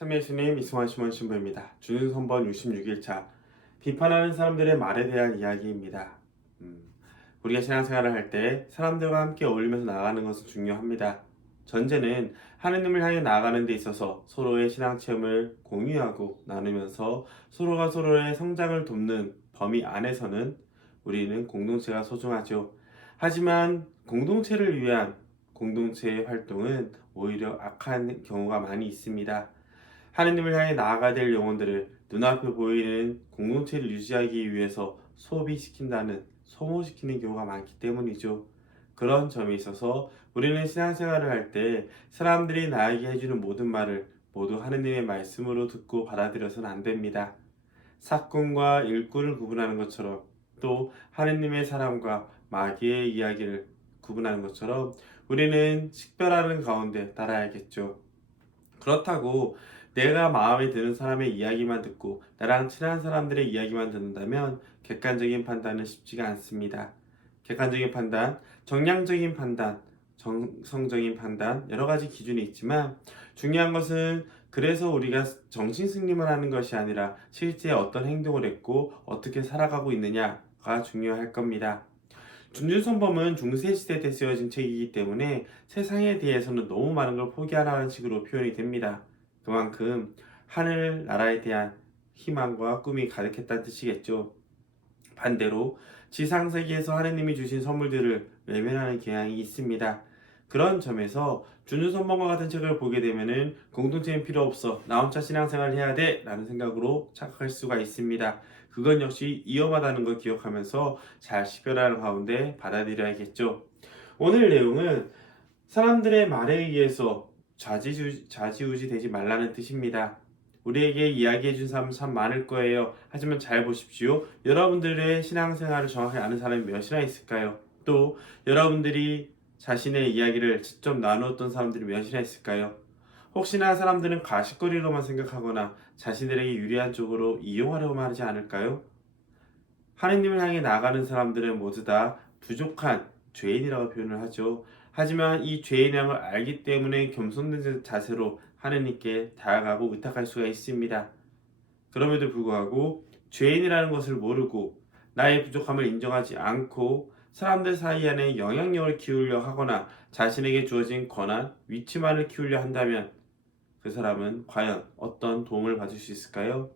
참예수님 이승환 시몬 신부입니다. 주는 선번 66일차 비판하는 사람들의 말에 대한 이야기입니다. 우리가 신앙생활을 할 때 사람들과 함께 어울리면서 나아가는 것은 중요합니다. 전제는 하느님을 향해 나아가는 데 있어서 서로의 신앙 체험을 공유하고 나누면서 서로가 서로의 성장을 돕는 범위 안에서는 우리는 공동체가 소중하죠. 하지만 공동체를 위한 공동체의 활동은 오히려 악한 경우가 많이 있습니다. 하느님을 향해 나아가야 될 영혼들을 눈앞에 보이는 공동체를 유지하기 위해서 소모시키는 경우가 많기 때문이죠. 그런 점에 있어서 우리는 신앙생활을 할 때 사람들이 나에게 해주는 모든 말을 모두 하느님의 말씀으로 듣고 받아들여서는 안 됩니다. 사꾼과 일꾼을 구분하는 것처럼 또 하느님의 사람과 마귀의 이야기를 구분하는 것처럼 우리는 식별하는 가운데 따라야겠죠. 그렇다고 내가 마음에 드는 사람의 이야기만 듣고 나랑 친한 사람들의 이야기만 듣는다면 객관적인 판단은 쉽지가 않습니다. 객관적인 판단, 정량적인 판단, 정성적인 판단, 여러 가지 기준이 있지만 중요한 것은 그래서 우리가 정신 승리만 하는 것이 아니라 실제 어떤 행동을 했고 어떻게 살아가고 있느냐가 중요할 겁니다. 준준선범은 중세시대 때 쓰여진 책이기 때문에 세상에 대해서는 너무 많은 걸 포기하라는 식으로 표현이 됩니다. 그만큼 하늘나라에 대한 희망과 꿈이 가득했다는 뜻이겠죠. 반대로 지상세계에서 하느님이 주신 선물들을 외면하는 경향이 있습니다. 그런 점에서 준준선범과 같은 책을 보게 되면은 공동체는 필요 없어 나 혼자 신앙생활을 해야 돼 라는 생각으로 착각할 수가 있습니다. 그건 역시 위험하다는 걸 기억하면서 잘 식별하는 가운데 받아들여야겠죠. 오늘 내용은 사람들의 말에 의해서 좌지우지 되지 말라는 뜻입니다. 우리에게 이야기해준 사람 참 많을 거예요. 하지만 잘 보십시오. 여러분들의 신앙생활을 정확히 아는 사람이 몇이나 있을까요? 또 여러분들이 자신의 이야기를 직접 나누었던 사람들이 몇이나 있을까요? 혹시나 사람들은 가십거리로만 생각하거나 자신들에게 유리한 쪽으로 이용하려고 하지 않을까요? 하느님을 향해 나아가는 사람들은 모두 다 부족한 죄인이라고 표현을 하죠. 하지만 이 죄인임을 알기 때문에 겸손된 자세로 하느님께 다가가고 의탁할 수가 있습니다. 그럼에도 불구하고 죄인이라는 것을 모르고 나의 부족함을 인정하지 않고 사람들 사이 안에 영향력을 키우려 하거나 자신에게 주어진 권한, 위치만을 키우려 한다면 그 사람은 과연 어떤 도움을 받을 수 있을까요?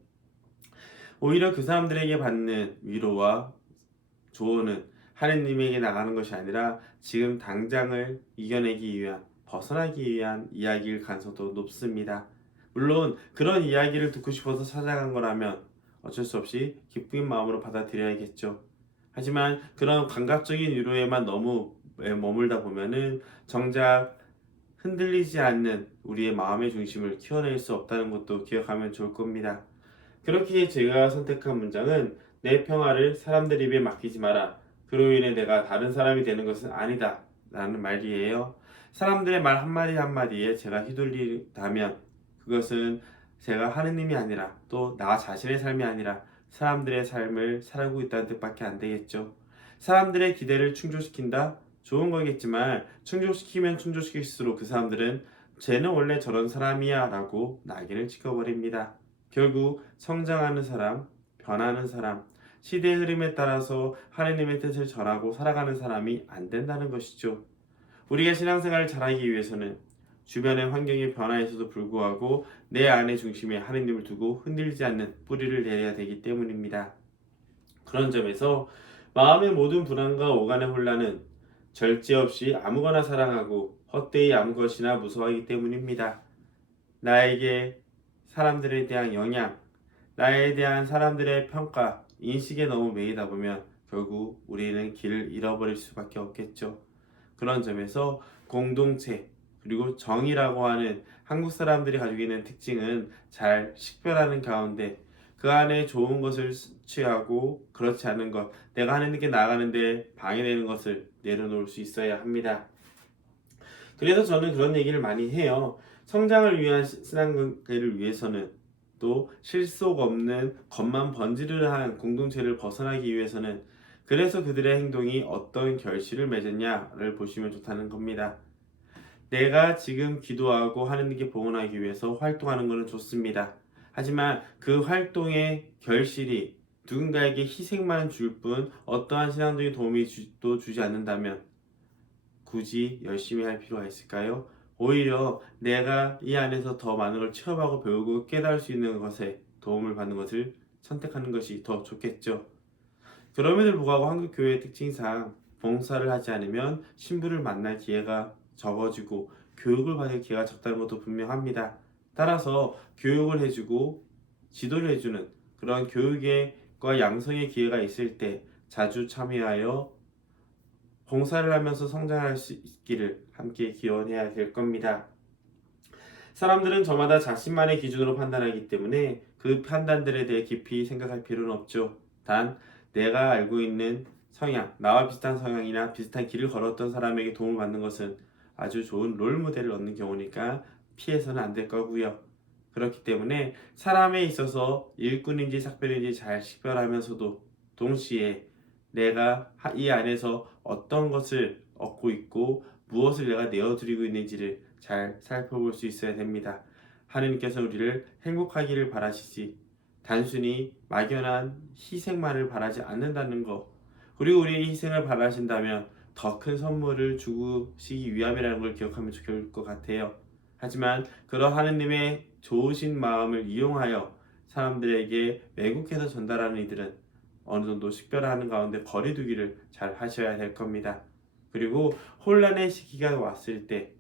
오히려 그 사람들에게 받는 위로와 조언은 하느님에게 나가는 것이 아니라 지금 당장을 이겨내기 위한, 벗어나기 위한 이야기일 가능성도 높습니다. 물론 그런 이야기를 듣고 싶어서 찾아간 거라면 어쩔 수 없이 기쁜 마음으로 받아들여야겠죠. 하지만 그런 감각적인 위로에만 너무 머물다 보면은 정작 흔들리지 않는 우리의 마음의 중심을 키워낼 수 없다는 것도 기억하면 좋을 겁니다. 그렇기에 제가 선택한 문장은 내 평화를 사람들 입에 맡기지 마라. 그로 인해 내가 다른 사람이 되는 것은 아니다. 라는 말이에요. 사람들의 말 한마디 한마디에 제가 휘둘리다면 그것은 제가 하느님이 아니라 또 나 자신의 삶이 아니라 사람들의 삶을 살고 있다는 뜻밖에 안 되겠죠. 사람들의 기대를 충족시킨다? 좋은 거겠지만 충족시키면 충족시킬수록 그 사람들은 쟤는 원래 저런 사람이야 라고 낙인을 찍어버립니다. 결국 성장하는 사람, 변하는 사람, 시대의 흐름에 따라서 하느님의 뜻을 전하고 살아가는 사람이 안 된다는 것이죠. 우리가 신앙생활을 잘하기 위해서는 주변의 환경의 변화에서도 불구하고 내 안의 중심에 하느님을 두고 흔들리지 않는 뿌리를 내려야 되기 때문입니다. 그런 점에서 마음의 모든 불안과 오간의 혼란은 절제 없이 아무거나 사랑하고 헛되이 아무 것이나 무서워하기 때문입니다. 나에게 사람들에 대한 영향, 나에 대한 사람들의 평가, 인식에 너무 매이다 보면 결국 우리는 길을 잃어버릴 수밖에 없겠죠. 그런 점에서 공동체, 그리고 정의라고 하는 한국 사람들이 가지고 있는 특징은 잘 식별하는 가운데 그 안에 좋은 것을 취하고 그렇지 않은 것, 내가 하느님께 나아가는데 방해되는 것을 내려놓을 수 있어야 합니다. 그래서 저는 그런 얘기를 많이 해요. 성장을 위한 신앙관계를 위해서는 또 실속 없는 겉만 번지르르한 공동체를 벗어나기 위해서는 그래서 그들의 행동이 어떤 결실을 맺었냐를 보시면 좋다는 겁니다. 내가 지금 기도하고 하느님께 봉헌하기 위해서 활동하는 것은 좋습니다. 하지만 그 활동의 결실이 누군가에게 희생만 줄 뿐 어떠한 신앙적인 도움이 또 주지 않는다면 굳이 열심히 할 필요가 있을까요? 오히려 내가 이 안에서 더 많은 걸 체험하고 배우고 깨달을 수 있는 것에 도움을 받는 것을 선택하는 것이 더 좋겠죠. 그럼에도 불구하고 한국 교회의 특징상 봉사를 하지 않으면 신부를 만날 기회가 적어지고 교육을 받을 기회가 적다는 것도 분명합니다. 따라서 교육을 해주고 지도를 해주는 그런 교육과 양성의 기회가 있을 때 자주 참여하여 봉사를 하면서 성장할 수 있기를 함께 기원해야 될 겁니다. 사람들은 저마다 자신만의 기준으로 판단하기 때문에 그 판단들에 대해 깊이 생각할 필요는 없죠. 단 내가 알고 있는 성향, 나와 비슷한 성향이나 비슷한 길을 걸었던 사람에게 도움을 받는 것은 아주 좋은 롤모델을 얻는 경우니까 피해서는 안 될 거고요. 그렇기 때문에 사람에 있어서 일꾼인지 작별인지 잘 식별하면서도 동시에 내가 이 안에서 어떤 것을 얻고 있고 무엇을 내가 내어드리고 있는지를 잘 살펴볼 수 있어야 됩니다. 하느님께서 우리를 행복하기를 바라시지 단순히 막연한 희생만을 바라지 않는다는 것, 그리고 우리의 희생을 바라신다면 더 큰 선물을 주시기 위함이라는 걸 기억하면 좋을 것 같아요. 하지만 그런 하느님의 좋으신 마음을 이용하여 사람들에게 왜곡해서 전달하는 이들은 어느 정도 식별하는 가운데 거리두기를 잘 하셔야 될 겁니다. 그리고 혼란의 시기가 왔을 때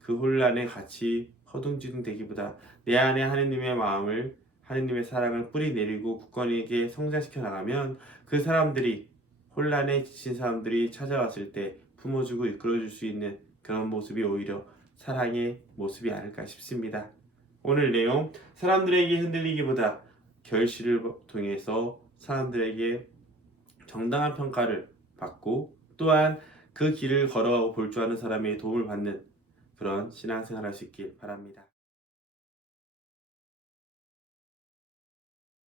그 혼란에 같이 허둥지둥 되기보다 내 안에 하느님의 마음을 하느님의 사랑을 뿌리 내리고 굳건하게 성장시켜 나가면 그 사람들이 혼란에 지친 사람들이 찾아왔을 때 품어주고 이끌어줄 수 있는 그런 모습이 오히려 사랑의 모습이 아닐까 싶습니다. 오늘 내용 사람들에게 흔들리기보다 결실을 통해서 사람들에게 정당한 평가를 받고 또한 그 길을 걸어가고 볼 줄 아는 사람의 도움을 받는 그런 신앙생활 할 수 있길 바랍니다.